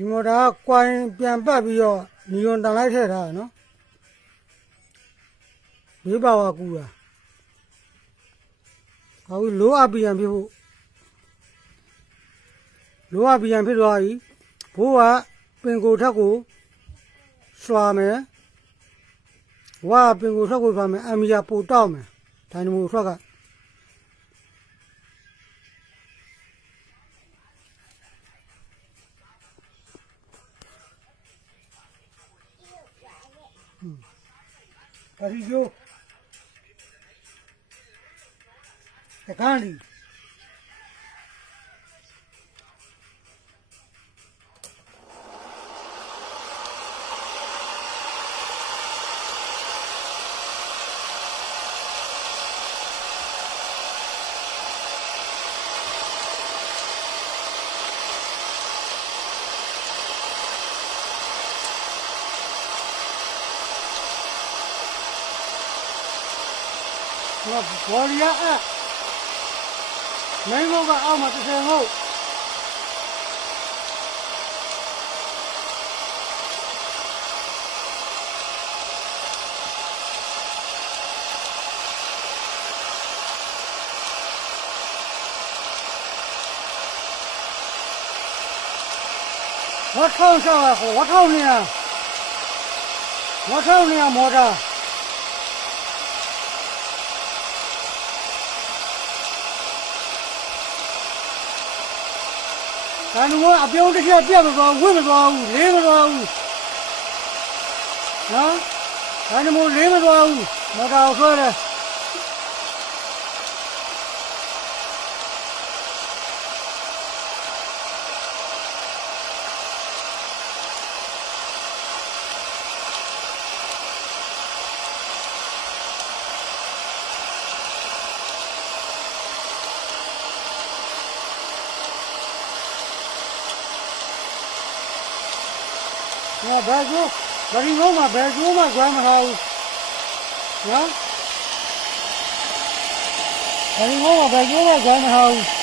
ဒီမော်တာကွိုင်းပြန်ပတ်ပြီးတော့နီယွန်တန်လိုက်ထည့်ထားတယ်နော်၄ပါဝါကူတာဟောလိုအပ်ပြန်ဖြစ်ဖို့လိုအပ်ပြန်ဖြစ်သွားပြီဘိုးကပင်ကိုထက်ကိုစွာမယ်ဝါပင်ကိုထက်ကိုစွာမယ်အမီယာပိုတောက်မယ်ဒိုင်နမိုထွက်ကပါရီယိုတခါလီဘော်ရီယာအနိုင်မောကအောက်မှာ30ဟုတ်我操上来，我操你啊！我操你啊，摩托！但是我阿标这些变不着，问不着，来不着，啊！但是我来不着，摩托说的。那白猪，那你弄嘛白猪嘛管不好，啊？那你弄嘛白猪嘛管不好。